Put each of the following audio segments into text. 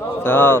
100।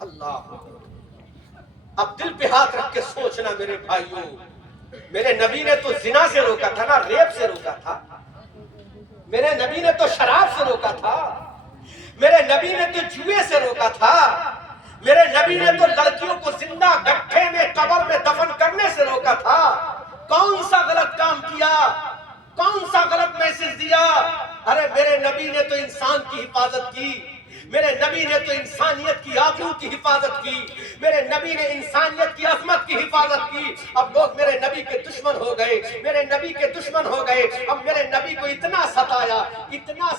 اللہ، اب دل پہ ہاتھ رکھ کے سوچنا میرے بھائیوں، میرے نبی نے تو زنا سے روکا تھا نا، ریپ سے روکا تھا، میرے نبی نے تو شراب سے روکا تھا، میرے نبی نے تو جوئے سے روکا تھا، میرے نبی نے تو لڑکیوں کو زندہ گٹھے میں قبر میں دفن کرنے سے روکا تھا۔ کون سا غلط کام کیا، کون سا غلط میسج دیا؟ ارے میرے نبی نے تو انسان کی حفاظت کی، میرے نبی نے تو انسانیت کی آبرو کی حفاظت کی، میرے نبی نے انسانیت کی عظمت کی حفاظت کی۔ اب لوگ میرے نبی کے دشمن ہو گئے، میرے نبی کے دشمن ہو گئے۔ اب میرے نبی کو اتنا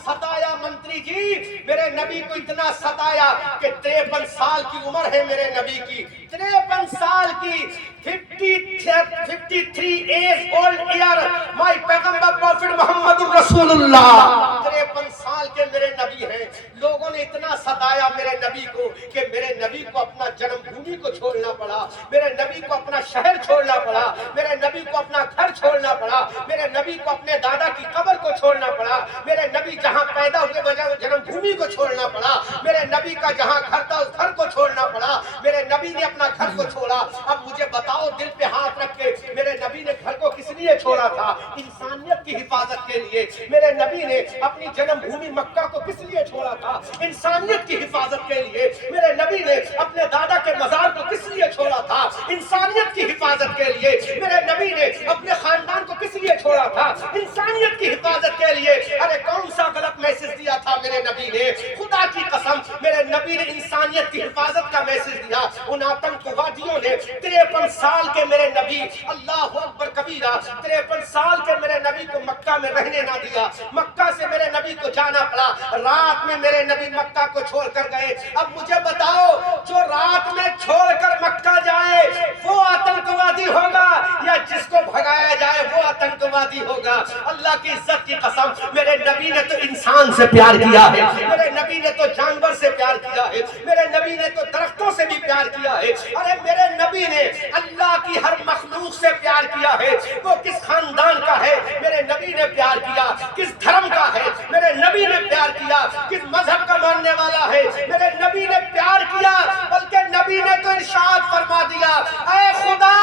ستایا منتری جی، میرے نبی کو اتنا ستایا کہ 53 سال کی عمر ہے میرے نبی کی، 53 سال کی، 53 ایج اولڈ ایئر مائی پیغمبر پروفٹ محمد الرسول اللہ، 53 سال کے میرے نبی ہیں۔ لوگوں نے اتنا ستایا میرے نبی کو کہ میرے نبی کو اپنا جنم بھومی کو چھوڑنا پڑا، میرے نبی کو اپنا شہر چھوڑنا پڑا، میرے نبی کو اپنا گھر چھوڑنا پڑا، میرے نبی کو اپنے دادا کی قبر کو چھوڑنا پڑا، میرے نبی جہاں پیدا ہوئے بجائے جنم بھومی کو چھوڑنا پڑا، میرے نبی کا جہاں گھر تھا اس گھر کو چھوڑنا پڑا، میرے نبی نے اپنا گھر کو چھوڑا۔ اب مجھے بتاؤ دل پہ ہاتھ رکھ کے، میرے نبی نے گھر کو کس لیے چھوڑا تھا؟ انسانیت کی حفاظت کے لیے۔ میرے نبی نے اپنی جنم بھومی مکہ کو کس لیے چھوڑا تھا؟ انسانیت کی حفاظت کے لیے۔ میرے نبی نے اپنے دادا کے مزار کو کس لیے چھوڑا تھا؟ انسانیت کی حفاظت کے لیے۔ میرے نبی نے اپنے خاندان کو کس لیے چھوڑا تھا؟ انسانیت کی حفاظت کے لیے۔ ارے کون سا غلط میسج دیا تھا میرے نبی نے؟ خدا کی قسم میرے نبی نے انسانیت کی حفاظت کا میسج دیا۔ ان آتنکوادیوں نے 53 سال کے میرے نبی، اللہ اکبر کبیرہ، 53 سال کے میرے نبی کو مکہ میں رہنے نہ دیا، مکہ سے میرے نبی کو جانا پڑا۔ رات میں میرے نبی مکہ کو چھوڑ کر گئے۔ اب مجھے بتاؤ جو رات میں چھوڑ کر مکہ جائے وہ آتنکوادی ہوگا یا جس کو بھگایا جائے وہ آتنکوادی ہوگا؟ اللہ کی عزت کی قسم میرے نبی نے تو انسان سے پیار کیا ہے، میرے نبی نے تو جانور سے پیار کیا ہے، میرے نبی نے تو درختوں سے بھی پیار کیا ہے۔ ارے میرے نبی نے اللہ کی ہر مخلوق سے پیار کیا ہے۔ وہ کس خاندان کا ہے میرے نبی نے پیار کیا، کس دھرم کا ہے میرے نبی نے پیار کیا، کس مذہب کا ماننے والا ہے میرے نبی نے پیار کیا۔ بلکہ نبی نے تو ارشاد فرما دیا، اے خدا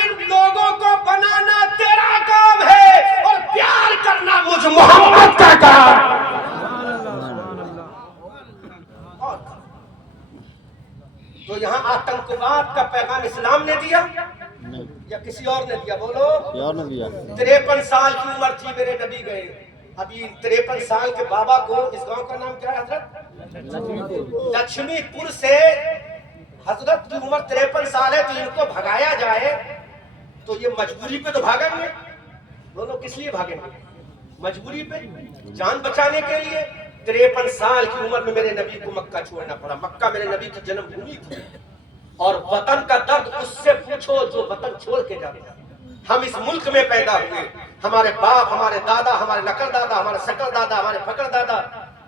ان لوگوں کو بنانا تیرا کام ہے اور پیار کرنا مجھ محمد کا کام۔ تو یہاں آتنکواد کا پیغام اسلام نے دیا یا کسی اور نے دیا؟ بولو۔ 53 سال کی عمر تھی میرے نبی گئے۔ ابھی 53 سال کے بابا کو، اس گاؤں کا نام کیا ہے حضرت؟ لکشمی پور سے حضرت کی عمر 53 سال ہے، تو ان کو بھگایا جائے تو یہ مجبوری پہ تو بھاگیں گے۔ بولو کس لیے بھاگیں گے؟ مجبوری پہ، جان بچانے کے لیے۔ 53 سال کی عمر میں میرے نبی کو مکہ چھوڑنا پڑا۔ مکہ میرے نبی کی جنم بھومی تھی، اور وطن کا درد اس سے پوچھو جو وطن چھوڑ کے جاتا ہے۔ ہم اس ملک میں پیدا ہوئے، ہمارے باپ، ہمارے دادا، ہمارے نکر دادا، ہمارے سکر دادا، ہمارے پھکر دادا،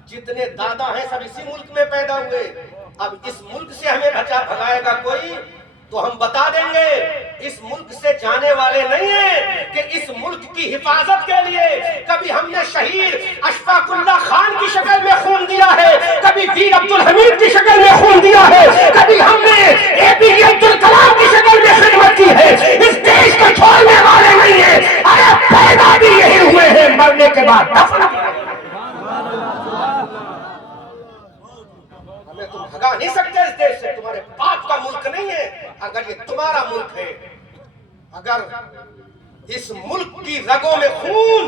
جتنے دادا ہیں سب اسی ملک میں پیدا ہوئے۔ اب اس ملک سے ہمیں بھگائے گا کوئی تو ہم بتا دیں گے اس ملک سے جانے والے نہیں ہیں کہ اس ملک کی حفاظت کے لیے کبھی ہم نے شہید اشفاق اللہ خان کی شکل میں خون دیا ہے، کبھی ویر عبدالحمید کی شکل میں خون دیا ہے، کبھی ہم نے اے پی جے عبد الکلام کی شکل میں خدمت کی ہے۔ اس دیش کو چھوڑنے والے نہیں ہیں۔ ارے پیدا بھی یہی ہوئے ہیں، مرنے کے بعد دفن۔ ہمیں تم بھگا نہیں سکتے اس دیش سے، تمہارے باپ کا ملک نہیں ہے۔ اگر یہ تمہارا ملک ہے، اگر اس ملک کی رگوں میں خون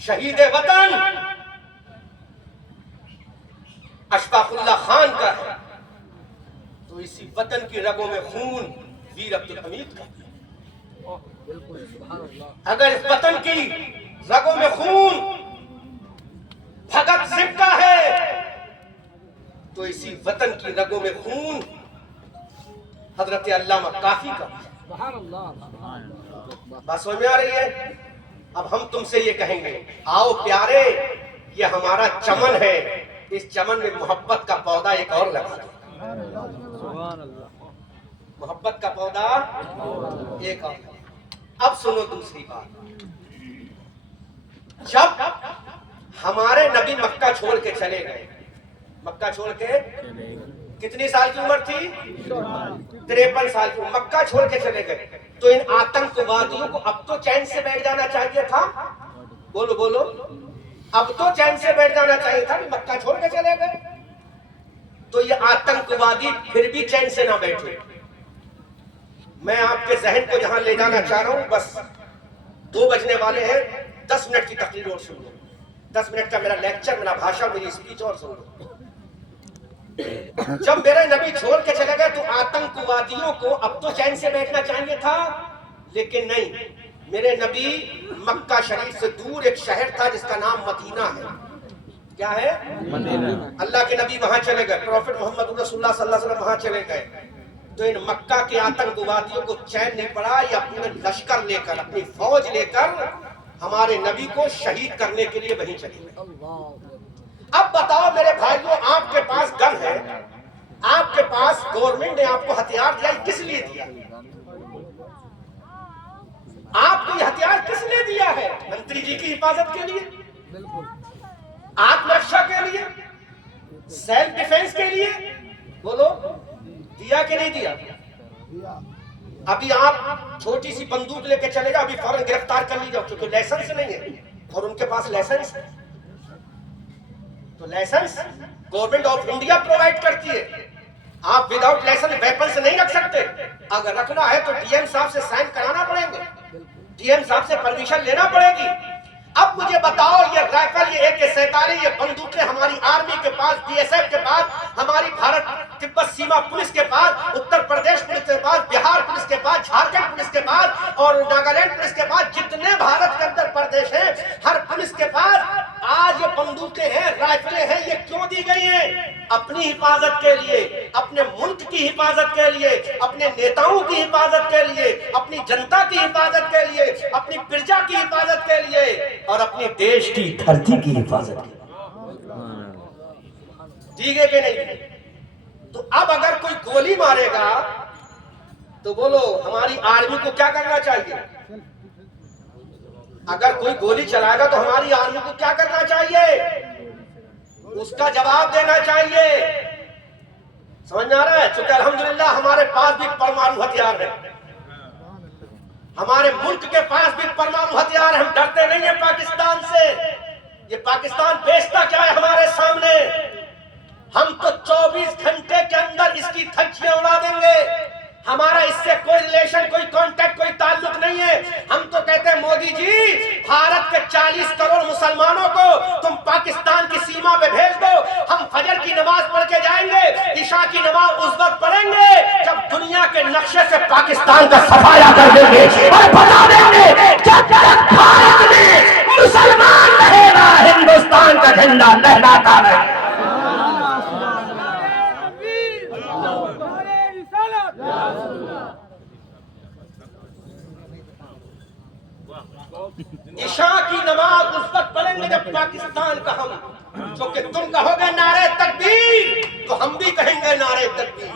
شہید وطن اشفاق اللہ خان کا ہے تو اسی وطن کی رگوں میں خون ویر عبدالحمید کا ہے۔ اگر اس وطن کی رگوں میں خون بھگت سنگھ کا ہے تو اسی وطن کی رگوں میں خون حضرت علامہ کافی کا ہے۔ بات سمجھ میں آ رہی ہے؟ اب ہم تم سے یہ کہیں گے، آؤ پیارے یہ ہمارا چمن ہے، اس چمن میں محبت کا پودا ایک اور لگا دو۔ محبت کا پودا ایک اور۔ اب سنو دوسری بات، جب ہمارے نبی مکہ چھوڑ کے چلے گئے، مکہ چھوڑ کے کتنی سال کی عمر تھی؟ 53 سال کی. مکہ چھوڑ کے چلے گئے. تو ان آتنکوادیوں کو اب تو چین سے بیٹھ جانا چاہیے تھا. بولو بولو, اب تو چین سے بیٹھ جانا چاہیے تھا کہ مکہ چھوڑ کے چلے گئے. تو یہ آتنکوادی پھر بھی چین سے نہ بیٹھے. میں آپ کے ذہن کو جہاں لے جانا چاہ رہا ہوں, بس 2 بجنے والے ہیں, 10 منٹ کی تقریر اور سن لو. 10 منٹ کا میرا لیکچر, میرا بھاشن, میری اسپیچ اور سن لو. جب میرے نبی چھوڑ کے چلے گئے تو آتنکوادیوں کو اب تو چین سے بیٹھنا چاہیے تھا, لیکن نہیں. میرے نبی مکہ شریف سے دور ایک شہر تھا جس کا نام مدینہ ہے. کیا ہے؟ مدینہ. اللہ کے نبی وہاں چلے گئے, پروفٹ محمد رسول اللہ صلی اللہ علیہ وسلم وہاں چلے گئے. تو ان مکہ کے آتنکوادیوں کو چین نہیں پڑا, یہ اپنے لشکر لے کر, اپنی فوج لے کر ہمارے نبی کو شہید کرنے کے لیے وہیں چلے گئے. اب بتاؤ میرے بھائیوں, آپ کے پاس گن ہے, آپ کے پاس گورنمنٹ نے آپ کو ہتھیار دیا, کس لیے دیا؟ آپ کو یہ ہتھیار کس لیے دیا ہے؟ منتری جی کی حفاظت کے لیے, آتم رکشا کے لیے, سیلف ڈیفنس کے لیے. بولو, دیا کہ نہیں دیا؟ ابھی آپ چھوٹی سی بندوق لے کے چلے جاؤ, ابھی فوراً گرفتار کر لی جاؤ, کیونکہ لائسنس نہیں ہے, اور ان کے پاس لائسنس ہے. تو license government of India provide کرتی ہے. آپ وداؤٹ لائسنس ویپنس نہیں رکھ سکتے. اگر رکھنا ہے تو ڈی ایم صاحب سے سائن کرانا پڑیں گے, ڈی ایم صاحب سے پرمیشن لینا پڑے گی. اب مجھے بتاؤ, یہ رائفل, یہ AK-47, یہ بندوقیں ہماری آرمی کے پاس, BSF کے پاس, ہماری بھارت تبت سیما پولیس کے پاس, اتر پردیش پولیس کے پاس, بہار پولیس کے پاس, جھارکھنڈ پولیس کے پاس اور ناگالینڈ پولیس کے پاس, جتنے بھارت کے اندر پردیش ہیں ہر پولیس کے پاس آج یہ بندوقیں ہیں, رائفلیں ہیں. یہ کیوں دی گئی ہیں؟ اپنی حفاظت کے لیے, اپنے ملک کی حفاظت کے لیے, اپنے نیتاؤں کی حفاظت کے لیے, اپنی جنتا کی حفاظت کے لیے, اپنی پرجا کی حفاظت کے لیے, اور اپنے دیش کی دھرتی کی حفاظت کے لیے. ٹھیک ہے کہ نہیں؟ تو اب اگر کوئی گولی مارے گا تو بولو ہماری آرمی کو کیا کرنا چاہیے؟ اگر کوئی گولی چلائے گا تو ہماری آرمی کو کیا کرنا چاہیے؟ اس کا جواب دینا چاہیے. سمجھ آ رہا ہے؟ چونکہ الحمدللہ ہمارے پاس بھی پرمانو ہتھیار ہے, ہمارے ملک کے پاس بھی پرمانو ہتھیار ہے. ہم ڈرتے نہیں ہیں پاکستان سے. یہ پاکستان بیچتا کیا ہے ہمارے سامنے؟ ہم تو 24 گھنٹے کے اندر اس کی دھجیاں اڑا دیں گے. ہمارا اس سے کوئی ریلیشن, کوئی کانٹیکٹ, کوئی تعلق نہیں ہے. ہم تو کہتے ہیں مودی جی, بھارت کے 40 کروڑ مسلمانوں کو تم پاکستان کی سیما پہ بھیج دو, ہم فجر کی نماز پڑھ کے جائیں گے, عشاء کی نماز اس وقت پڑھیں گے جب دنیا کے نقشے سے پاکستان کا صفایا کر دیں گے اور بتا دیں گے جب تک بھارت میں مسلمان رہے گا ہندوستان کا جھنڈا لہراتا رہے گا. عشاء کی نماز اس وقت پڑھیں گے جب پاکستان کا ہم, چونکہ تم کہو گے نعرہ تکبیر تو ہم بھی کہیں گے نعرہ تکبیر.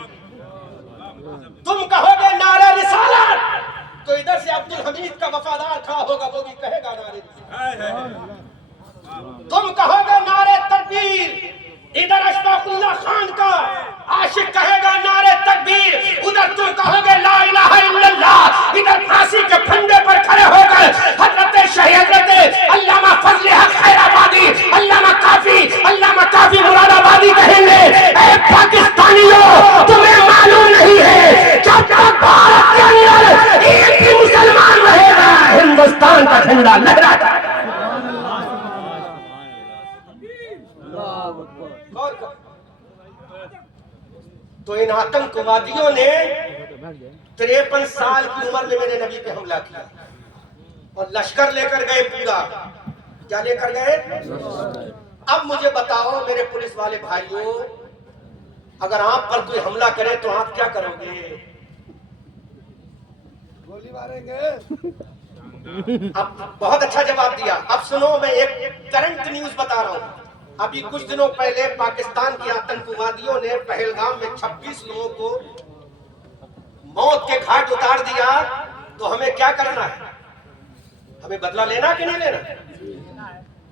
تم کہو گے نعرہ رسالت تو ادھر سے عبدالحمید کا وفادار کھڑا ہوگا, وہ بھی کہے گا نعرہ رسالت. تم کہو گے نعرہ تکبیر, ادھر اشفاق اللہ خان کا عاشق کہے گا نعرہ تکبیر, ادھر تم کہو گے لا الہ الا اللہ, ادھر پھانسی کے پھندے پر کھڑے ہو کر حضرت شہید علامہ فضل حق خیر آبادی, علامہ کافی مراد آبادی کہیں گے اے پاکستانیوں تمہیں معلوم نہیں ہے جب تک بھارت کے اندر ایک بھی مسلمان رہے گا ہندوستان کا جھنڈا لہراتا ہے. تو ان آتنکوادیوں نے 53 سال کی عمر میں میرے نبی پہ حملہ کیا اور لشکر لے کر گئے پورا. کیا لے کر گئے؟ اب مجھے بتاؤ میرے پولیس والے بھائیوں, اگر آپ پر کوئی حملہ کرے تو آپ کیا کرو گے؟ گولی ماریں گے. اب بہت اچھا جواب دیا. اب سنو, میں ایک کرنٹ نیوز بتا رہا ہوں. ابھی کچھ دنوں پہلے پاکستان کی آتنکوادیوں نے پہلگام میں 26 لوگوں کو موت کے گھاٹ اتار دیا. تو ہمیں کیا کرنا ہے؟ ہمیں بدلہ لینا کہ نہیں لینا؟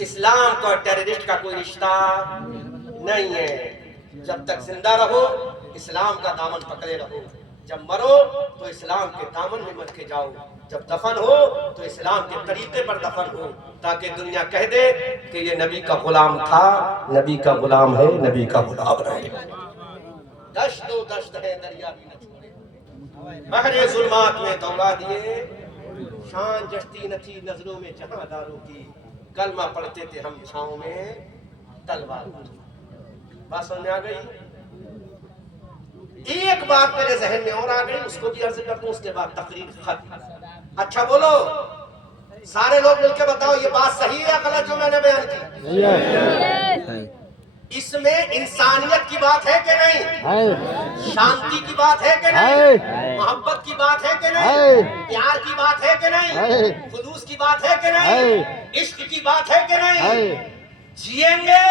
اسلام کا ٹیررسٹ کا کوئی رشتہ نہیں ہے. جب تک زندہ رہو اسلام کا دامن پکڑے رہو, جب مرو تو اسلام کے دامن میں مت کے جاؤ, جب دفن ہو تو اسلام کے طریقے پر دفن ہو, تاکہ دنیا کہہ دے کہ یہ نبی کا غلام تھا, نبی کا غلام ہے, نبی کا غلام رہے. دشت و دشت ہے دریا بھی نہ چھوڑے, بحر ظلمات میں دوڑا دیے, شان جشتی نہ تھی نظروں میں جہاں داروں کی, کلمہ پڑھتے تھے ہم چھاؤں میں تلوار. بات سمجھ میں آ گئی؟ ایک بات میرے ذہن میں اور آ گئی, اس کو بھی عرض کر دوں, اس کے بعد تقریر ختم. اچھا بولو, سارے لوگ مل کے بتاؤ یہ بات صحیح ہے یا غلط جو میں نے بیان کی؟ اس میں انسانیت کی بات ہے کہ نہیں؟ شانتی کی بات ہے کہ نہیں؟ محبت کی بات ہے کہ نہیں؟ پیار کی بات ہے کہ نہیں؟ خلوص کی بات ہے کہ نہیں؟ عشق کی بات ہے کہ نہیں؟ جیئیں گے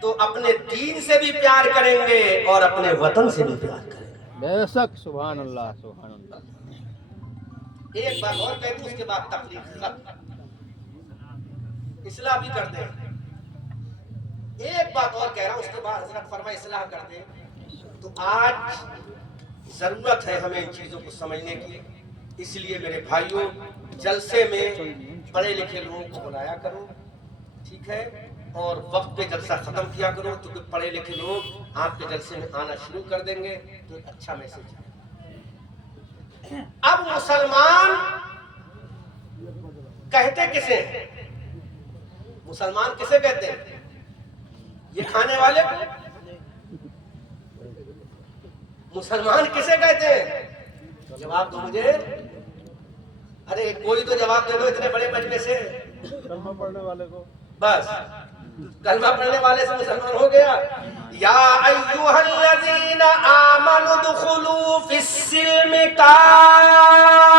تو اپنے دین سے بھی پیار کریں گے اور اپنے وطن سے بھی پیار کریں گے. بے شک, سبحان اللہ سبحان اللہ. ایک بات اور کہہ دوں, اس کے بعد تقریر ختم. اصلاح بھی کر دیں. ایک بات اور کہہ رہا ہوں, اس کے بعد حضرت فرمائے اصلاح کر دیں. تو آج ضرورت ہے ہمیں ان چیزوں کو سمجھنے کی, اس لیے میرے بھائیوں جلسے میں پڑھے لکھے لوگوں کو بلایا کرو, ٹھیک ہے, اور وقت پہ جلسہ ختم کیا کرو, تو کہ پڑھے لکھے لوگ آپ کے جلسے میں آنا شروع کر دیں گے تو ایک اچھا میسج ہے. اب مسلمان کہتے کسے ہیں؟ مسلمان کسے کہتے ہیں؟ یہ کھانے والے کو مسلمان کسے کہتے ہیں؟ جواب دو مجھے. ارے کوئی تو جواب دے دو, اتنے بڑے مجمع سے. کلمہ پڑھنے والے کو. بس کلمہ پڑھنے والے سے مسلمان ہو گیا. یا ایھا الذین آمنوا ادخلوا فی السلم کافہ.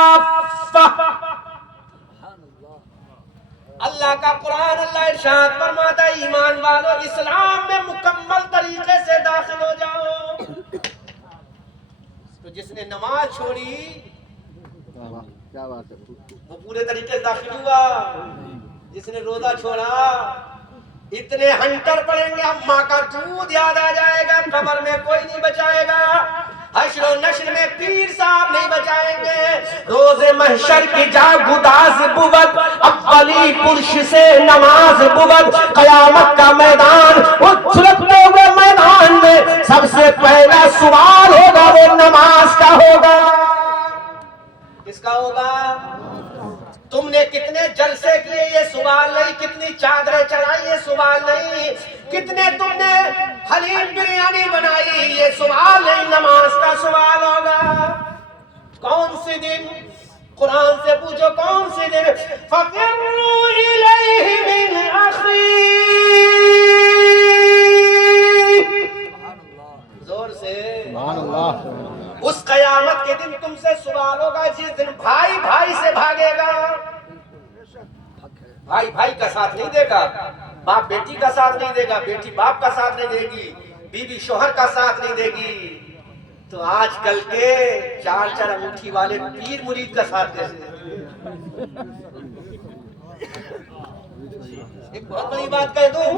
اللہ کا قرآن, اللہ ارشاد فرماتا ہے ایمان والو اسلام میں مکمل طریقے سے داخل ہو جاؤ. تو جس نے نماز چھوڑی کیا بات ہے, وہ پورے طریقے سے داخل ہوا. جس نے روزہ چھوڑا, اتنے ہنٹر پڑیں گے, اب ماں کا دودھ یاد آ جائے گا, قبر میں کوئی نہیں بچائے گا, حشر و نشر میں پیر صاحب نہیں بچائیں گے, روز محشر کی جا گداز بود, اولی پرش سے نماز بود, قیامت کا میدان اچھلتے ہوئے میدان میں سب سے پہلا سوال ہوگا وہ نماز کا ہوگا. کس کا ہوگا؟ تم نے کتنے جلسے کیے یہ سوال نہیں, کتنی چادریں چڑھائی یہ سوال نہیں, کتنے تم نے حلیم بریانی بنائی یہ سوال نہیں, نماز کا سوال ہوگا. کون سی دن؟ قرآن سے پوچھو کون سی دن؟ فَقِرُّوا إِلَيْهِ مِنْ أَخِي. زور سے سبحان اللہ. اس قیامت کے دن تم سے سوال ہوگا, جس دن بھائی بھائی سے بھاگے گا. بھائی بھائی کا ساتھ نہیں دے گا, باپ بیٹی کا ساتھ نہیں دے گا, بیٹی باپ کا ساتھ نہیں دے گی, بیوی شوہر کا ساتھ نہیں دے گی. تو آج کل کے چار چار انگوٹھی والے پیر مرید کا ساتھ دے گے. ایک بہت بڑی بات کہہ دوں,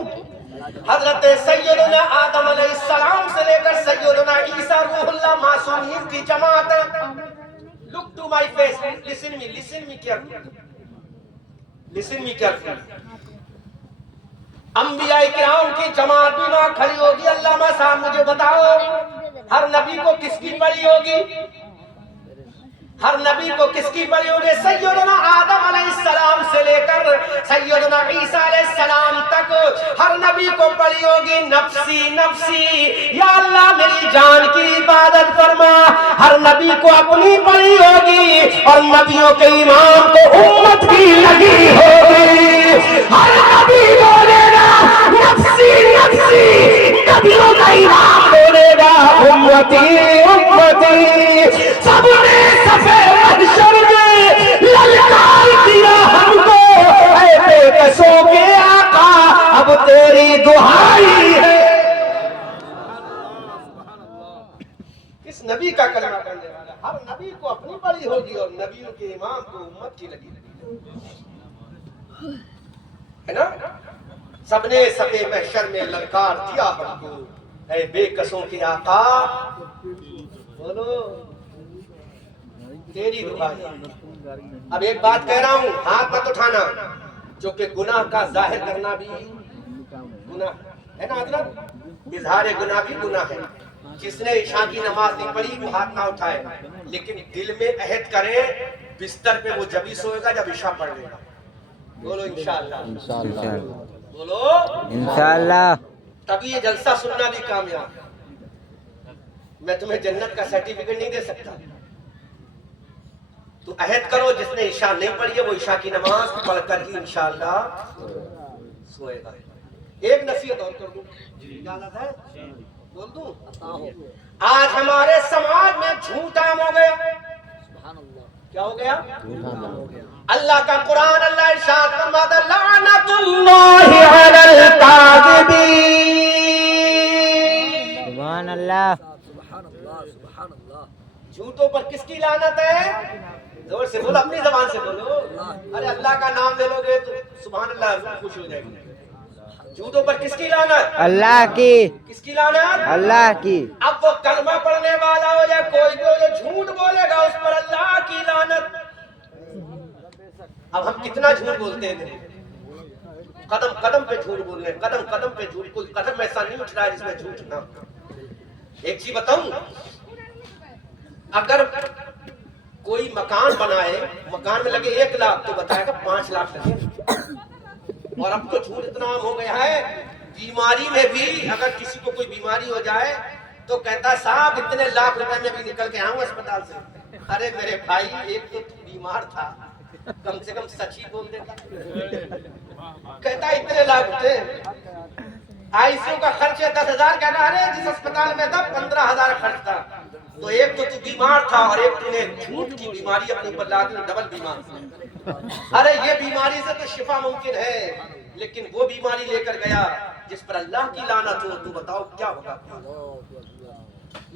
حضرت سیدنا آدم علیہ السلام سے لے کر سیدنا عیسیٰ روح اللہ معصومین کی جماعت. Look to my face, listen me carefully. Listen me carefully. انبیاء کرام کی جماعت بھی وہاں کھڑی ہوگی. علامہ صاحب مجھے بتاؤ, ہر نبی کو کس کی پڑی ہوگی؟ ہر نبی کو کس کی پڑی ہوگی؟ سیدنا آدم علیہ السلام سے لے کر سیدنا عیسیٰ علیہ السلام تک ہر نبی کو پڑی ہوگی نفسی نفسی, یا اللہ میری جان کی عبادت فرما. ہر نبی کو اپنی پڑی ہوگی اور نبیوں کے امام کو امت کی لگی ہوگی. ہر نبی بولے گا نفسی نفسی, نبیوں کا امام بولے گا امتی امتی. سب نے محشر میں للکار دیا ہم کو, اے بے کسوں کے آقا اب تیری دہائی ہے. کس نبی کا کلمہ پڑھنے والا؟ ہر نبی کو اپنی پڑی ہوگی اور نبیوں کے امام کو امت کی لگی. ہے نا؟ سب نے سبے محشر میں للکار دیا ہم کو، اے بے قصوں کے آقا بولو تیری دعائی۔ اب ایک بات کہہ رہا ہوں، ہاتھ مت اٹھانا، جو کہ گناہ کا ظاہر کرنا بھی گناہ ہے نا حضرت، اظہار گناہ بھی گناہ ہے۔ جس نے عشاء کی نماز نہیں پڑھی وہ ہاتھ نہ اٹھائے، لیکن دل میں عہد کرے بستر پہ وہ جبھی سوئے گا جب عشاء پڑھ لے گا۔ بولو انشاءاللہ، انشاءاللہ بولو انشاءاللہ۔ تبھی یہ جلسہ سننا بھی کامیاب ہے۔ میں تمہیں جنت کا سرٹیفکیٹ نہیں دے سکتا، تو عہد کرو جس نے عشاء نہیں پڑھی ہے وہ عشاء کی نماز پڑھ کر ہی انشاءاللہ سوئے گا۔ ایک نصیحت اور کر دوں، اجازت ہے بول دوں؟ آج ہمارے سماج میں جھوٹ عام ہو گیا۔ کیا ہو گیا؟ اللہ کا قرآن، اللہ ارشاد فرماتا ہے لعنت اللہ علی الکاذبین۔ سبحان اللہ۔ جھوٹوں پر کس کی لعنت ہے؟ زور سے بولو، اپنی زبان سے بولو۔ ارے اللہ کا نام لے لو گے تو سبحان اللہ روح خوش ہو جائے گی۔ جھوٹوں پر کس کی لعنت؟ اللہ کی۔ کس کی لعنت؟ اللہ کی۔ اب وہ کلمہ پڑھنے والا ہو یا کوئی بھی ہو جو جھوٹ بولے گا اس پر اللہ کی لعنت۔ اب ہم کتنا جھوٹ بولتے ہیں، قدم قدم پہ جھوٹ بول رہے ہیں، قدم قدم پہ جھوٹ، کوئی قدم ایسا نہیں اٹھ رہا ہے جس میں جھوٹ نہ ہو۔ ایک چیز بتاؤں، اگر کوئی مکان بنائے، مکان میں لگے 1 لاکھ تو بتائے گا 5 لاکھ لگے، اور اب تو جھوٹ اتنا عام ہو گیا ہے، بیماری میں بھی اگر کسی کو کوئی بیماری ہو جائے تو کہتا ہے صاحب اتنے لاکھ روپے میں بھی نکل کے آؤں اسپتال سے۔ ارے میرے بھائی ایک تو بیمار تھا، کم سے کم سچ ہی بول دیتا۔ کہتا ہے اتنے لاکھ ہوتے، آئی سی یو کا خرچ ہے 10,000، کہنا ارے جس اسپتال میں تھا 15,000 خرچ تھا۔ تو ایک تو بیمار تھا اور ایک تو نے جھوٹ کی بیماری اپنے اوپر لا دی، ڈبل بیمار۔ ارے یہ بیماری سے تو شفا ممکن ہے، لیکن وہ بیماری لے کر گیا جس پر اللہ کی لعنت ہو، تو بتاؤ کیا ہوگا؟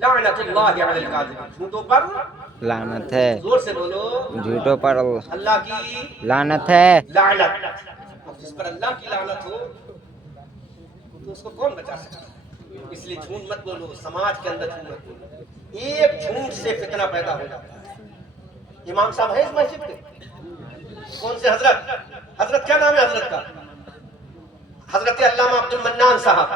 لعنت اللہ علی الکاذبین، جھوٹوں پر لعنت ہے۔ زور سے بولو، جھوٹوں پر اللہ کی لعنت ہے۔ لعنت۔ جس پر اللہ کی لعنت ہو تو اس کو کون بچا سکتا ہے؟ اس لیے جھوٹ مت بولو، سماج کے اندر جھوٹ مت بولو، ایک جھوٹ سے فتنہ پیدا ہو جاتا ہے۔ امام صاحب ہے اس مسجد کے؟ کون سے حضرت؟ حضرت کیا نام ہے حضرت کا؟ حضرت علامہ عبد المنان صاحب۔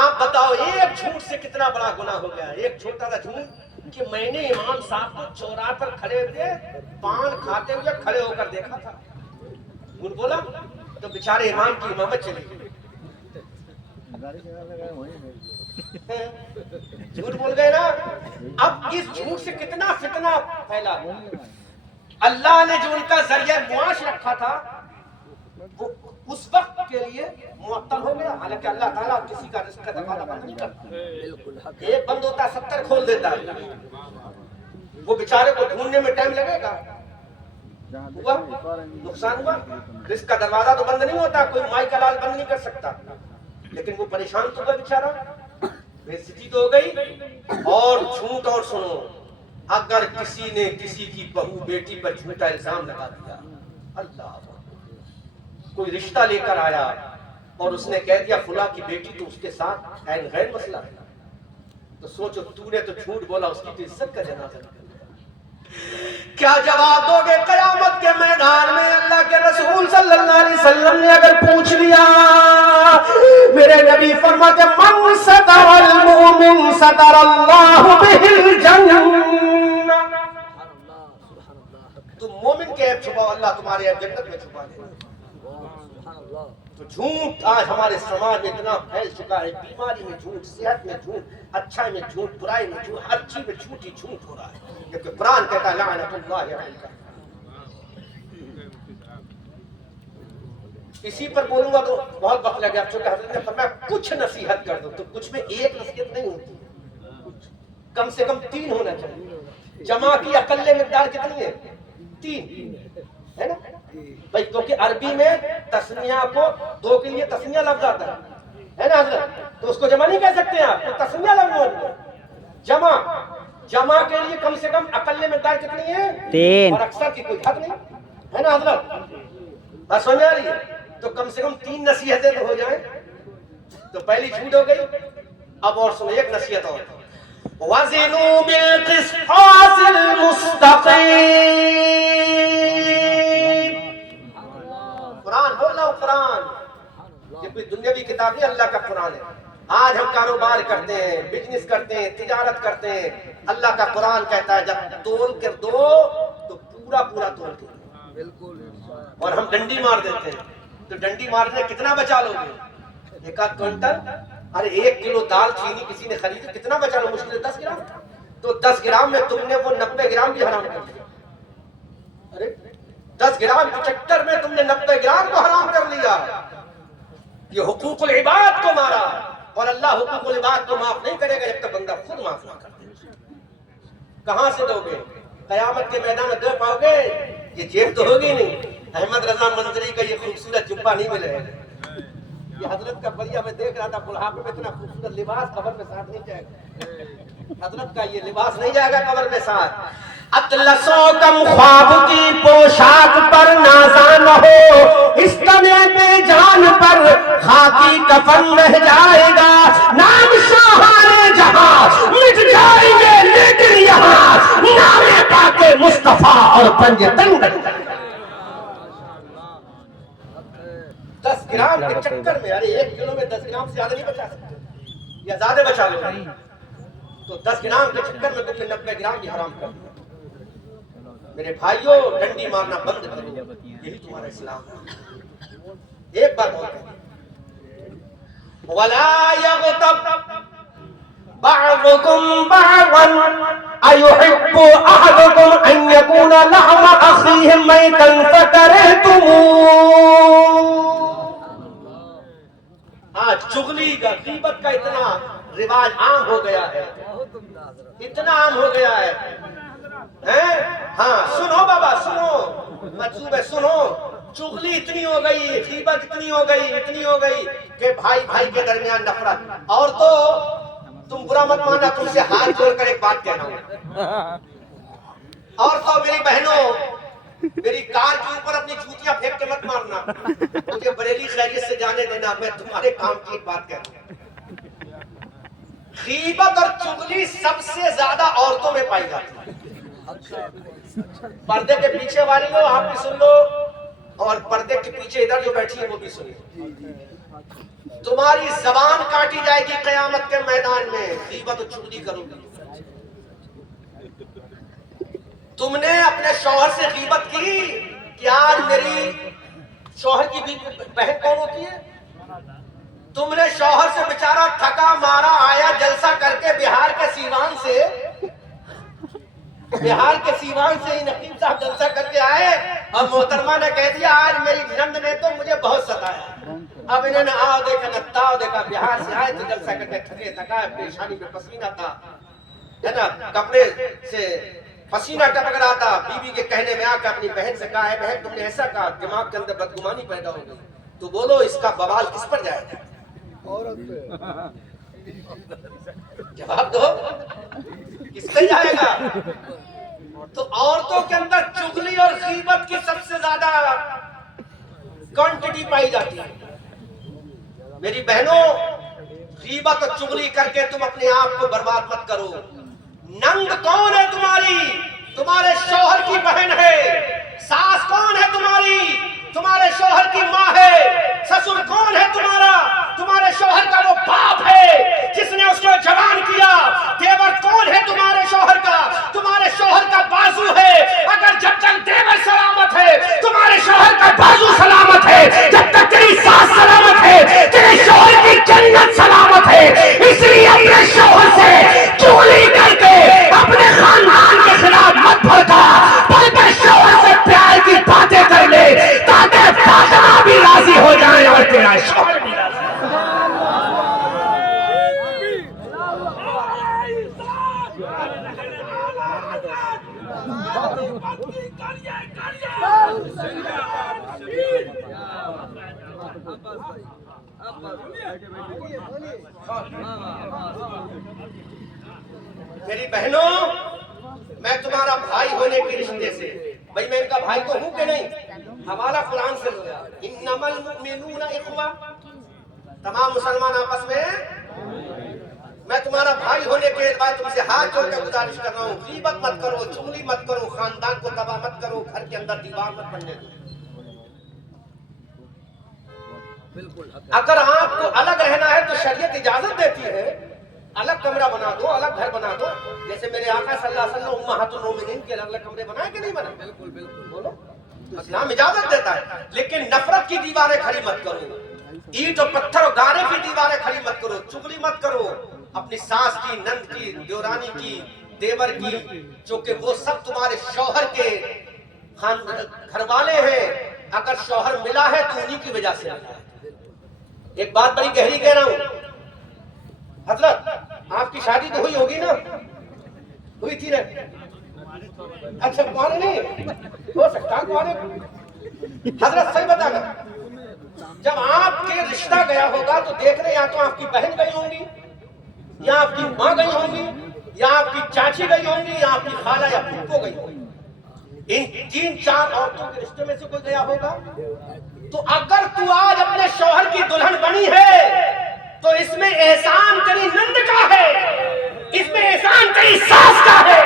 آپ بتاؤ ایک جھوٹ سے کتنا بڑا گناہ ہو گیا ہے۔ ایک چھوٹا سا جھوٹ کہ میں نے امام صاحب کو چوراہے پر کھڑے ہوئے پان کھاتے ہوئے کھڑے ہو کر دیکھا تھا، جھوٹ بولا تو بیچارے امام کی امامت چلی گئی۔ جھوٹ بول گئے نا۔ اب اس جھوٹ سے کتنا فتنہ پھیلا۔ اللہ نے جو ان کا ذریعہ معاش رکھا تھا وہ اس وقت کے لیے معطل ہو گیا، حالانکہ اللہ تعالیٰ کسی کا رزق کا دروازہ بند نہیں کرتا۔ ایک بند ہوتا 70 کھول دیتا ہے۔ وہ بیچارے کو ڈھونڈنے میں ٹائم لگے گا، ہوا نقصان ہوا۔ رزق کا دروازہ تو بند نہیں ہوتا، کوئی مائی کا لال بند نہیں کر سکتا، لیکن وہ پریشان تو ہوا بیچارہ، بےعزتی تو ہو گئی۔ اور جھوٹ اور سنو، اگر کسی نے کسی کی بہو بیٹی پر جھوٹا الزام لگا دیا، اللہ کوئی رشتہ لے کر آیا اور اس نے کہہ دیا فلاں کی بیٹی تو اس کے ساتھ عین غیر مسئلہ ہے، تو سوچو تو نے تو جھوٹ بولا، اس کی تو عزت کا جنازہ نکل گیا۔ کیا جواب دو گے قیامت کے میدان میں؟ اللہ کے رسول صلی اللہ علیہ وسلم نے اگر پوچھ لیا، میرے نبی فرماتے من ستر المؤمن ستر اللہ بہ الجنہ، تم مومن کے عیب چھپاؤ اللہ تمہارے عیب جنت میں چھپا دے گا۔ تو جھوٹ آج ہمارے سماج میں اتنا پھیل چکا ہے، بیماری میں جھوٹ، صحت میں جھوٹ، اچھائی میں جھوٹ، برائی میں جھوٹ، ہر چیز میں جھوٹ ہی جھوٹ ہو رہا ہے، جبکہ قرآن کہتا ہے لعنت اللہ علی الکاذبین۔ اسی پر بولوں گا تو بہت وقت لگے، اب چونکہ حضرت نے فرمایا کچھ نصیحت کر دو، تو کچھ میں ایک نصیحت نہیں ہوتی، کم سے کم 3 ہونا چاہیے۔ جمع کی اقل مقدار کتنی ہے؟ 3 ہے نا بھائی، کیونکہ عربی میں تسنیہ کو 2 کے لیے تسنیہ لفظ آتا ہے نا حضرت، تو اس کو جمع نہیں کہہ سکتے آپ، تو تسنیہ لفظ ہوتا ہے۔ جمع کے لیے کم سے کم اقل مقدار کتنی ہے؟ 3، اور اکثر کی کوئی حد نہیں ہے نا حضرت، بس سمجھ آ رہی ہے؟ تو کم سے کم 3 نصیحتیں تو ہو جائیں. تو پہلی چھوٹ ہو گئی. اب اور سنو ایک نصیحت اور. وَزِنُوا بِالْقِسْطَاسِ الْمُسْتَقِيمِ. قرآن بول رہا ہوں قرآن. یہ کوئی دنیاوی کتاب نہیں، اللہ کا قرآن ہے. آج ہم کاروبار کرتے ہیں، بزنس کرتے ہیں، تجارت کرتے ہیں. اللہ کا قرآن کہتا ہے جب تول کر دو تو پورا پورا تول کے دو. اور ہم ڈنڈی مار دیتے ہیں. تو ڈنڈی مارنے کتنا بچا لو گے؟ 1 کوئنٹل. ارے 1 کلو دال چینی کسی نے خریدی کتنا بچا لو؟ مشکل 10 گرام. تو 10 گرام میں تم نے وہ 90 گرام بھی حرام کر دیا. ارے 10 گرام کے چکر میں تم نے 90 گرام کو حرام کر لیا. یہ حقوق العباد کو مارا. اور اللہ حقوق العباد کو معاف نہیں کرے گا جب تک بندہ خود معاف نہ کر دے. کہاں سے دو گے؟ قیامت کے میدان میں دے پاؤ گے؟ یہ جیب تو ہوگی نہیں. احمد رضا منظری کا یہ خوبصورت جبہ نہیں ملے گا. یہ حضرت کا بلیا میں دیکھ رہا تھا بڑھاپے میں اتنا خوبصورت لباس قبر میں ساتھ نہیں جائے گا. حضرت کا یہ لباس نہیں جائے گا قبر میں ساتھ. اطلسوں کم خواب کی پوشاک پر نازاں نہ ہو، اس تنے پہ جان پر خاکی کفن رہ جائے گا. نام شاہان جہاں مٹ جائیں گے لیکن یہاں نام پاک مصطفیٰ اور پنج تنگ. 10 گرام کے چکر میں، ارے 1 کلو میں 10 گرام سے زیادہ نہیں بچا سکتے یا زیادہ بچا لو. تو 10 گرام کے چکر میں تم نے 90 گرام بھی حرام کر دیا. میرے بھائیوں ڈنڈی مارنا بند کرو. یہی تمہارا اسلام ہے. ایک بات اور ہے. وَلَا يَغْتَبْ بَعْضُكُمْ بَعْضًا أَيُحِبُّ أَحَدُكُمْ أَن يَكُونَ لَحْمَ أَخِيهِ مَيْتًا فَكَرِهْتُمُوهُ. آج چغلی کا غیبت کا اتنا رواج عام ہو گیا ہے، اتنا عام ہو گیا ہے. ہاں سنو بابا سنو، مجذوب ہے سنو. چغلی اتنی ہو گئی، غیبت اتنی ہو گئی کہ بھائی بھائی کے درمیان نفرت. اور تو تم برا مت ماننا، تم سے ہاتھ جوڑ کر ایک بات کہنا ہوں. اور تو میری بہنوں، میری کار کے اوپر اپنی جوتیاں پھینک کے مت مارنا. مجھے بریلی خیریت سے جانے دینا. میں تمہارے کام کی ایک بات کہتا ہوں. غیبت اور چغلی سب سے زیادہ عورتوں میں پائی جاتی ہے. پردے کے پیچھے والی لو آپ بھی سن لو، اور پردے کے پیچھے ادھر جو بیٹھی ہے وہ بھی سنیے. تمہاری زبان کاٹی جائے گی قیامت کے میدان میں غیبت و چغلی کرو گی. تم نے اپنے شوہر سے غیبت کی کہ آج میری شوہر کی بہن کون ہوتی ہے. تم نے شوہر سے بیچارہ تھکا مارا آیا جلسہ کر کے بہار کے سیوان سے ہی نقیب صاحب جلسہ کر کے آئے اور محترمہ نے کہہ دیا آج میری نند نے تو مجھے بہت ستایا. اب انہوں نے آؤ دیکھا نتاؤ دیکھا بہار سے آئے تو جلسہ کر کے تھکے تھکائے پریشانی میں پسینہ تھا ہے نا، کپڑے سے پسینہ ٹپک رہا تھا. بیوی کے کہنے میں آ کے اپنی بہن سے کہا ہے بہن تم نے ایسا کہا، دماغ کے اندر بدگمانی پیدا ہو گئی. تو بولو اس کا بوال کس پر جائے گا؟ جواب دو کس پہ جائے گا؟ تو عورتوں کے اندر چغلی اور غیبت کی سب سے زیادہ کوانٹٹی پائی جاتی ہے. میری بہنوں غیبت اور چغلی کر کے تم اپنے آپ کو برباد مت کرو. نند کون ہے تمہاری؟ تمہارے شوہر کی بہن ہے. ساس کون ہے تمہاری؟ تمہارے شوہر کی ماں ہے. سسر کون ہے تمہارا؟ تمہارے شوہر کا وہ باپ ہے جس نے اس کو جوان کیا. دیور کون ہے تمہارے شوہر کا؟ تمہارے شوہر کا بازو ہے. اگر جب تک دیور سلامت ہے تمہارے شوہر کا بازو سلامت ہے. جب تک تیری ساس سلامت ہے تیرے شوہر کی جنت سلامت ہے. اس لیے اپنے شوہر سے چغلی کر کے اپنے خاندان کے خلاف مت بھڑکا، بلکہ شوہر سے پیار کی باتیں کر لے تاکہ فاطمہ بھی راضی ہو جائے اور تیرا شوہر بھی راضی. میری بہنوں میں تمہارا بھائی ہونے کے رشتے سے، بھائی میں ان کا بھائی تو ہوں کہ نہیں؟ حوالہ قرآن سے لو یار، انما المؤمنون اخوہ، تمام مسلمان آپس میں، میں تمہارا بھائی ہونے کے بعد تم سے ہاتھ جوڑ کے گزارش کر رہا ہوں، غیبت مت کرو، چغلی مت کرو، خاندان کو تباہ مت کرو، گھر کے اندر دیوار مت بننے دو۔ اگر آپ کو الگ رہنا ہے تو شریعت اجازت دیتی ہے، الگ کمرہ بنا دو، الگ گھر بنا دو، جیسے میرے آقا صلی اللہ علیہ وسلم امہات المومنین کے الگ الگ کمرے بنائے کہ نہیں بنائے؟ بالکل بالکل بولو، اسلام اجازت دیتا ہے، لیکن نفرت کی دیواریں کھڑی مت کرو، اینٹ اور پتھر اور گارے کی دیواریں کھڑی مت کرو، چغلی مت کرو اپنی ساس کی، نند کی، دیورانی کی، دیور کی، جو کہ وہ سب تمہارے شوہر کے گھر والے ہیں، اگر شوہر ملا ہے تو انہی کی وجہ سے ملا ہے۔ ایک بات بڑی گہری کہہ رہا ہوں حضرت، آپ کی شادی تو ہوئی ہوگی نا؟ ہوئی تھی نا؟ اچھا کون نہیں ہو سکتا کون؟ حضرت صحیح بتا کر، جب آپ کے رشتہ گیا ہوگا تو دیکھنے یا تو آپ کی بہن گئی ہوں گی، یا آپ کی ماں گئی ہوں گی، یا آپ کی چاچی گئی ہوں گی، یا آپ کی خالہ یا پھپھو گئی ہوں گی۔ ان 3-4 عورتوں کے رشتے میں سے کوئی گیا ہوگا؟ تو اگر تو آج اپنے شوہر کی دلہن بنی ہے تو اس میں احسان تیری نند کا ہے، اس میں احسان تیری ساس کا ہے،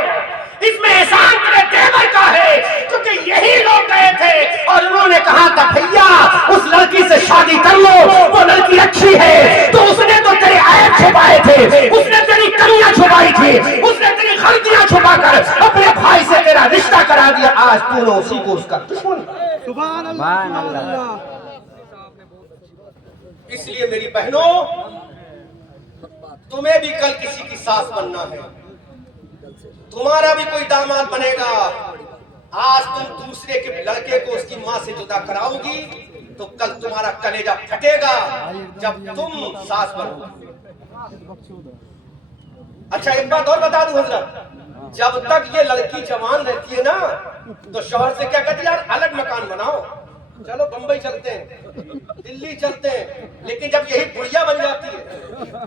اس میں احسان تیرے دیور کا ہے، کیونکہ یہی لوگ گئے تھے اور انہوں نے کہا تھا بھیا اس لڑکی سے شادی کر لو، وہ لڑکی اچھی ہے، تو اس نے تو تیرے عیب چھپائے تھے، اس نے تیری کمیاں چھپائی تھی، اس نے تیری غلطیاں چھپا کر اپنے بھائی سے تیرا رشتہ کرا دیا، آج تو نے اسی کو اس کا دشمن۔ سبحان اللہ۔ اس لیے میری بہنوں، تمہیں بھی کل کسی کی ساس بننا ہے، تمہارا بھی کوئی داماد بنے گا۔ آج تم دوسرے کے لڑکے کو اس کی ماں سے جدا کراؤ گی تو کل تمہارا کلیجہ پھٹے گا جب تم ساس بنو گی۔ اچھا ایک بات اور بتا دوں حضرت، جب تک یہ لڑکی جوان رہتی ہے نا تو شوہر سے کیا کہتی ہے، یار الگ مکان بناؤ، چلو بمبئی چلتے ہیں، دلی چلتے ہیں، لیکن جب یہی بڑھیا بن جاتی ہے،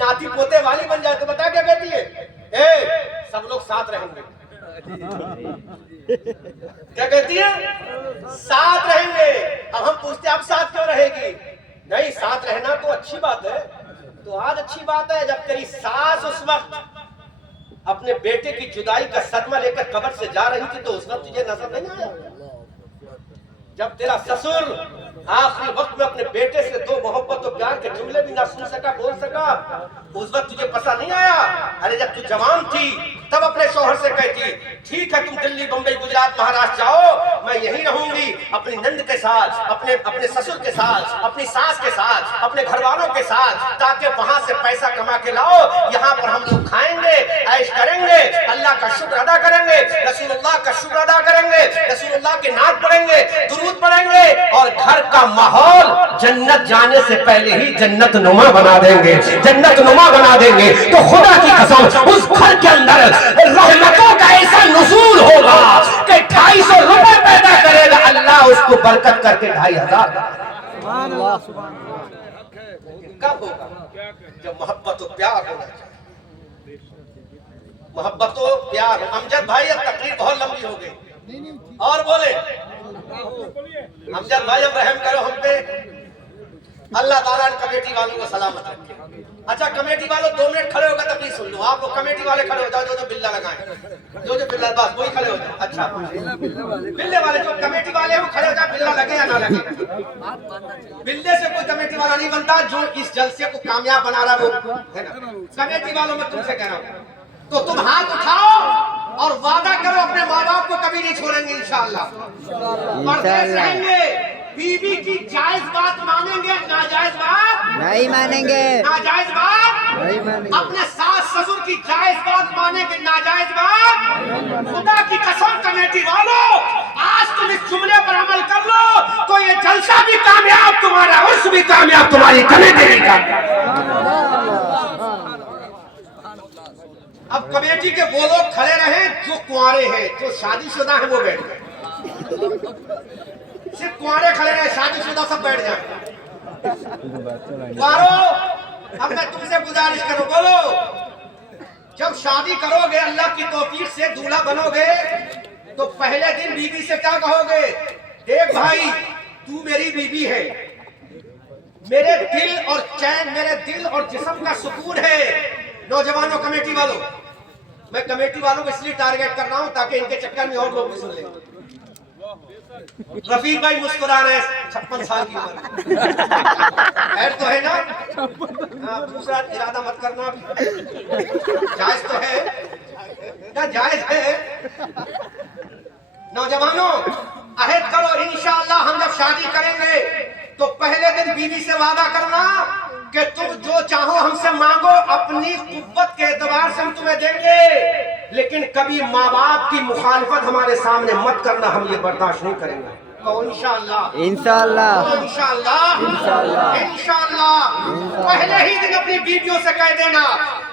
ناتی پوتے والی بن جاتی ہے، بتا کیا کہتی ہے، اے سب لوگ ساتھ رہیں گے۔ کیا کہتی ہے؟ ساتھ رہیں گے۔ اب ہم پوچھتے ہیں اب ساتھ کیوں رہے گی؟ نہیں، ساتھ رہنا تو اچھی بات ہے، تو آج اچھی بات ہے جب تیری ساس اس وقت اپنے بیٹے کی جدائی کا صدمہ لے کر قبر سے جا رہی تھی تو اس وقت تجھے نظر نہیں آیا؟ جب تیرا سسر آخری وقت میں اپنے بیٹے سے 2 محبت و پیار کے جملے بھی نہ سن سکا، بول سکا، اس وقت تجھے پتہ نہیں آیا؟ ارے جب تو جوان تھی تب اپنے شوہر سے کہتی ٹھیک ہے تم دلی، بمبئی، گجرات، مہاراشٹر جاؤ، میں یہی رہوں گی اپنی نند کے ساتھ، اپنے سسر کے ساتھ، اپنی ساس کے ساتھ، اپنے گھر والوں کے ساتھ، تاکہ وہاں سے پیسہ کما کے لاؤ، یہاں پر ہم لوگ کھائیں گے، عیش کریں گے، اللہ کا شکر ادا کریں گے، رسول اللہ کا شکر ادا کریں گے، رسول اللہ کے نعت پڑھیں گے، درود پڑھیں گے، اور گھر کا ماحول جنت جانے سے پہلے ہی جنت نما بنا دیں گے، جنت نما بنا دیں گے۔ تو خدا کی قسم اس گھر کے اندر رحمتوں کا ایسا نزول ہوگا کہ 250 روپے پیدا کرے گا اللہ اس کو برکت کر کے 2500۔ سبحان اللہ، سبحان اللہ۔ کب ہوگا؟ جب محبت و پیار ہونا چاہیے، محبت و پیار۔ امجد بھائی اب تقریر بہت لمبی ہو گئی، اور بولے امجد بھائی اب رحم کرو ہم پہ، اللہ تعالیٰ نے کمیٹی والوں کو سلامت رکھے۔ اچھا کمیٹی والوں 2 منٹ کھڑے ہو کر تقریر سن لو، آپ وہ کمیٹی والے کھڑے ہو جاؤ جو بلہ لگائیں، جو بلہ، بس وہی کھڑے ہو جاؤ۔ اچھا بلے والے جو کمیٹی والے ہیں وہ کھڑے ہو جاؤ، بلہ لگے یا نہ لگے، بلے سے کوئی کمیٹی والا نہیں بنتا، جو اس جلسے کو کامیاب بنا رہا وہ ہے نا۔ کمیٹی والوں میں تم سے کہہ رہا ہوں، تو تم ہاتھ اٹھاؤ اور وعدہ کرو اپنے ماں باپ کو کبھی نہیں چھوڑیں گے انشاءاللہ، پردیس رہیں گے، بیوی کی جائز بات مانیں گے، ناجائز بات نہیں مانیں گے، ناجائز بات نہیں مانیں گے، اپنے ساس سسر کی جائز بات مانیں گے، ناجائز بات۔ خدا کی قسم کمیٹی والوں، آج تم اس جملے پر عمل کر لو تو یہ جلسہ بھی کامیاب، تمہارا عرس بھی کامیاب، تمہاری کمیٹی بھی کامیاب۔ اب کمیٹی کے وہ لوگ کھڑے رہیں جو کنوارے ہیں، جو شادی شدہ ہیں وہ بیٹھ گئے، صرف کنوارے کھڑے رہے، شادی شدہ سب بیٹھ جائیں۔ کنواروں اب میں تم سے گزارش کروں، بولو جب شادی کرو گے اللہ کی توفیق سے دولہا بنو گے تو پہلے دن بیوی سے کیا کہو گے؟ دیکھ بھائی تو میری بیوی ہے, میرے دل اور چین, میرے دل اور جسم کا سکون ہے. نوجوانوں, کمیٹی والوں, میں کمیٹی والوں کو اس لیے ٹارگیٹ کر رہا ہوں تاکہ ان کے چکر میں اور لوگ بھی سن لیں. رفیق بھائی مسکرا رہے ہیں, 56 سال کی عمر, خیر تو ہے نا؟ دوسرا ارادہ مت کرنا, جائز تو ہے نا, جائز ہے. نوجوانوں عہد کرو, انشاءاللہ ہم جب شادی کریں گے تو پہلے دن بیوی سے وعدہ کرنا کہ تم جو چاہو ہم سے مانگو, اپنی قوت کے اعتبار سے ہم تمہیں دیں گے, لیکن کبھی ماں باپ کی مخالفت ہمارے سامنے مت کرنا, ہم یہ برداشت نہیں کریں گے. انشاءاللہ, انشاءاللہ, انشاءاللہ, انشاءاللہ. پہلے ہی دن اپنی بیویوں سے کہہ دینا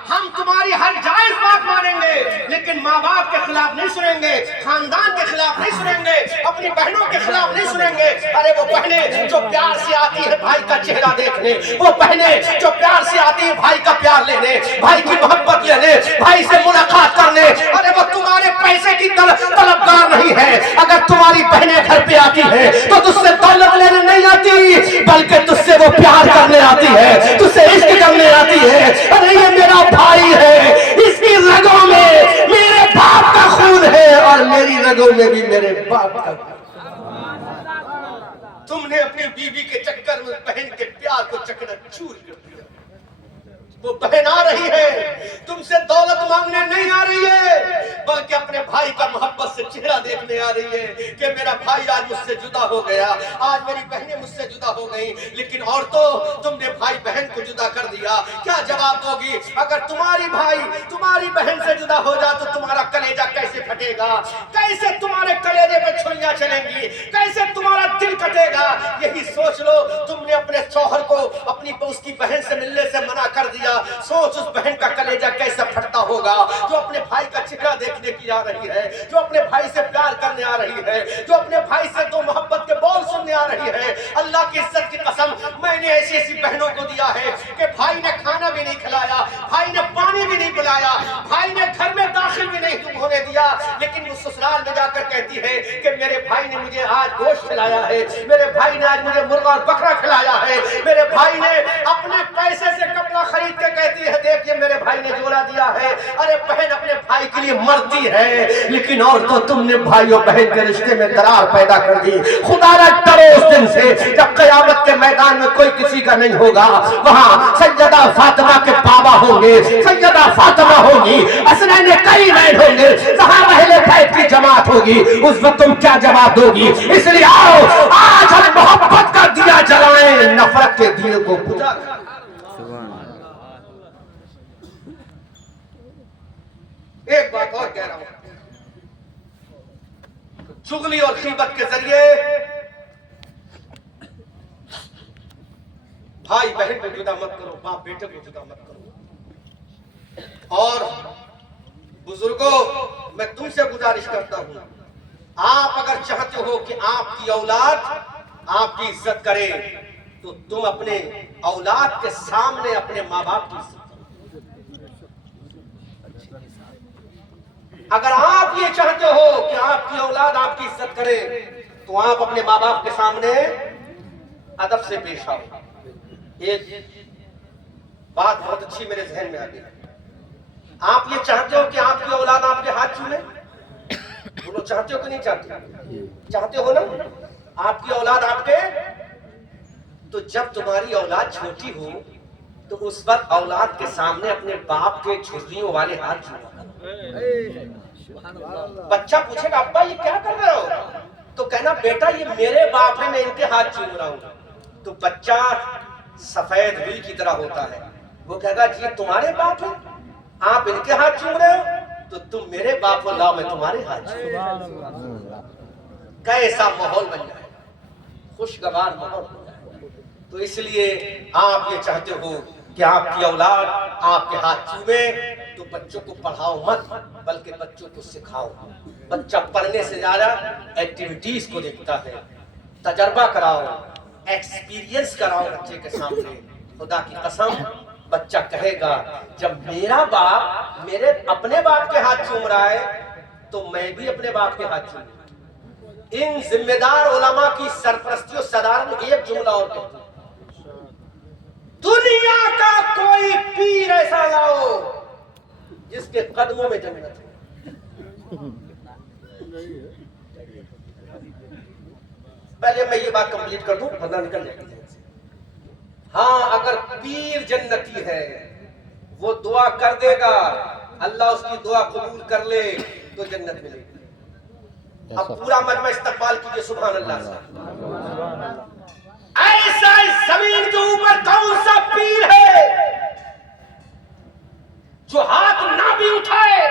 ہم تمہاری ہر جائز بات مانیں گے, لیکن ماں باپ کے خلاف نہیں سنیں گے, خاندان کے خلاف نہیں سنیں گے, اپنی بہنوں کے خلاف نہیں سنیں گے. ارے وہ بہنیں جو پیار سے آتی ہے بھائی کا چہرہ دیکھنے, وہ بہنیں جو پیار سے آتی ہے بھائی کا پیار لینے, بھائی کی محبت لینے, بھائی سے ملاقات کرنے, ارے وہ تمہارے پیسے کی طلبگار نہیں ہے. اگر تمہاری بہنیں گھر پہ آتی ہے تو تجھ سے دولت لینے نہیں آتی, بلکہ تجھ سے وہ پیار کرنے آتی ہے, تجھ سے عشق کرنے آتی ہے. ارے یہ میرا بھائی ہے, اس کی رگوں میں میرے باپ کا خون ہے اور میری رگوں میں بھی میرے باپ کا. تم نے اپنی بیوی کے چکر میں بہن کے پیار کو چکنا چور کر دیا. وہ بہن آ رہی ہے, تم سے دولت مانگنے نہیں آ رہی ہے, بلکہ اپنے بھائی کا محبت سے چہرہ دیکھنے آ رہی ہے کہ میرا بھائی آج مجھ سے جدا ہو گیا, آج میری بہنیں مجھ سے جدا ہو گئی. لیکن عورتوں, تم نے بھائی بہن کو جدا کر دیا, کیا جواب دوگی؟ اگر تمہاری بھائی تمہاری بہن سے جدا ہو جائے تو تمہارا کلیجہ کیسے پھٹے گا, کیسے تمہارے کلیجے پہ چھریاں چلیں گی, کیسے تمہارا دل کٹے گا؟ یہی سوچ لو, تم نے اپنے شوہر کو اپنی اس کی بہن سے ملنے سے منع کر دیا, سوچ اس بہن کا کلیجہ کیسا پھٹتا ہوگا جو اپنے بھائی کا چہرہ دیکھنے کی آ رہی ہے, جو اپنے بھائی سے پیار کرنے آ رہی ہے, جو اپنے بھائی سے دو محبت کے بول سننے آ رہی ہے. اللہ کی عزت کی قسم, میں نے ایسی ایسی بہنوں کو دیا ہے کہ بھائی نے کھانا بھی نہیں کھلایا, بھائی نے پانی بھی نہیں پلایا, بھائی نے گھر میں داخل بھی نہیں ہونے دیا, لیکن وہ سسرال میں جا کر کہتی ہے کہ میرے بھائی نے مجھے آج گوشت کھلایا ہے, میرے بھائی نے آج مجھے مرغا اور بکرا کھلایا ہے, میرے بھائی نے اپنے پیسے سے کپڑا خرید کے کہتی ہے دیکھیے میرے بھائی نے جوڑا دیا ہے. ارے بہن اپنے بھائی کے لیے مرتی ہے, لیکن عورتوں تم نے بھائی اور بہن کے رشتے میں درار پیدا کر دی. خدا نہ ڈرو اس دن سے جب قیامت کے میدان میں کوئی کسی کا نہیں ہوگا, وہاں سیدہ فاطمہ کے بابا ہوں گے, سیدہ فاطمہ ہوگی, حسنین کئی نین ہوں گے, صحابہ اہل بیت کی جماعت ہوگی. اس وقت تم کیا جواب دوگی؟ اس لیے آؤ آج ہم محبت کا دیا جلائیں, نفرت کے دیے کو بجھا کر. ایک بات اور کہہ رہا ہوں, چغلی اور غیبت کے ذریعے بھائی بہن کو جدا مت کرو, باپ بیٹے کو جدا مت کرو. اور بزرگوں, میں تم سے گزارش کرتا ہوں, آپ اگر چاہتے ہو کہ آپ کی اولاد آپ کی عزت کرے تو تم اپنے اولاد کے سامنے اپنے ماں باپ کی عزت. اگر آپ یہ چاہتے ہو کہ آپ کی اولاد آپ کی عزت کرے تو آپ اپنے ماں باپ کے سامنے ادب سے پیش آؤ. ایک بات بہت اچھی میرے ذہن میں آ گئی, آپ یہ چاہتے ہو کہ آپ کی اولاد آپ کے ہاتھ چومے؟ بولو چاہتے ہو کہ نہیں چاہتے؟ چاہتے ہو نا آپ کی اولاد آپ کے. تو جب تمہاری اولاد چھوٹی ہو تو اس وقت اولاد کے سامنے اپنے باپ کے چھریوں والے ہاتھ چوما. بچہ پوچھے گا ابا یہ کیا کر رہے ہو, تو کہنا بیٹا یہ میرے باپ ہے, میں ان کے ہاتھ چوم رہا ہوں. تو بچہ سفید روئی کی طرح ہوتا ہے, وہ کہے گا جی تمہارے باپ ہیں, آپ ان کے ہاتھ چوم رہے ہو, تو تم میرے باپ ہو, لاؤ میں تمہارے ہاتھ چوم. کیسا ماحول بن جائے, خوشگوار ماحول بن جائے. تو اس لیے آپ یہ چاہتے ہو کہ آپ کی اولاد آپ کے ہاتھ چومے تو بچوں کو پڑھاؤ مت, بلکہ بچوں کو سکھاؤ. بچہ پڑھنے سے زیادہ ایکٹیویٹیز کو دیکھتا ہے. تجربہ کراؤ, ایکسپیرینس کراؤ بچے کے سامنے. خدا کی قسم بچہ کہے گا جب میرا باپ میرے اپنے باپ کے ہاتھ چوم رہا ہے تو میں بھی اپنے باپ کے ہاتھ چوموں. ان ذمہ دار علماء کی سرپرستی و صدارت میں ایک جملہ اور کہتا ہوں، دنیا کا کوئی پیر ایسا لاؤ جس کے قدموں میں جنت ہے۔ پہلے میں یہ بات کمپلیٹ کر دوں ورنہ نکل جائے گی۔ ہاں اگر پیر جنتی ہے وہ دعا کر دے گا، اللہ اس کی دعا قبول کر لے تو جنت ملے گی۔ اب پورا مجمع استقبال کیجئے سبحان اللہ سے۔ ایسا اس زمین کے اوپر کون سا پیر ہے جو ہاتھ نہ بھی اٹھائے،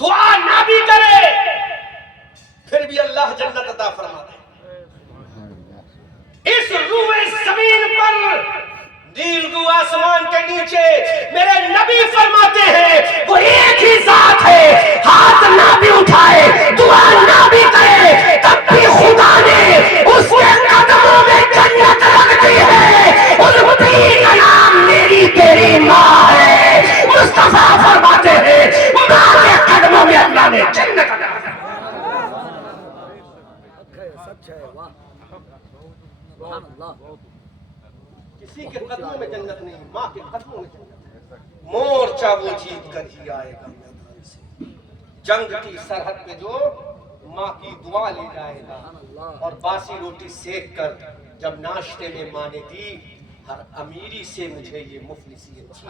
دعا نہ بھی کرے، پھر بھی اللہ جنت عطا فرماتا ہے؟ اس روئے زمین پر نیلگو آسمان کے نیچے میرے نبی فرماتے ہیں وہ ایک ہی ذات ہے، ہاتھ نہ بھی اٹھائے، دعا نہ بھی کرے، تب بھی خدا نے اس کے قدموں میں جنت رکھ دی ہے۔ اس پیر کا نام میری تیری ماں ہے۔ مصطفیٰ فرماتے ہیں ماں کے قدموں میں اللہ نے جنت رکھ دی۔ کسی کے قدموں میں جنت نہیں، ماں کے قدموں میں جنت ہے۔ مورچہ وہ جیت کر ہی آئے گا میدان سے، جنگ کی سرحد پہ جو ماں کی دعا لے جائے گا، اور باسی روٹی سیک کر جب ناشتے میں ماں نے دی، ہر امیری سے مجھے یہ مفلسی اچھی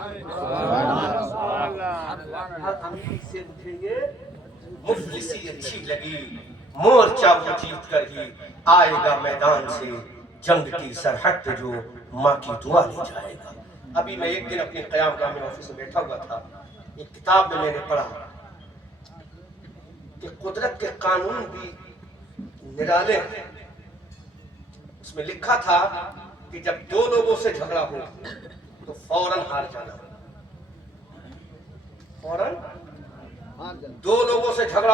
ہر امیری سے مجھے یہ مفلسی اچھی لگی۔ مورچہ وہ جیت کر ہی آئے گا میدان سے، جنگ کی سرحد پہ جو ماں کی دعا لے جائے گا۔ ابھی میں ایک دن اپنے قیام گاہ میں آفس میں بیٹھا ہوا تھا، ایک کتاب میں نے پڑھا کہ قدرت کے قانون بھی نرالے ہیں۔ اس میں لکھا تھا کہ جب دو لوگوں سے جھگڑا ہو تو فوراً ہار جانا، فوراً دو لوگوں سے جھگڑا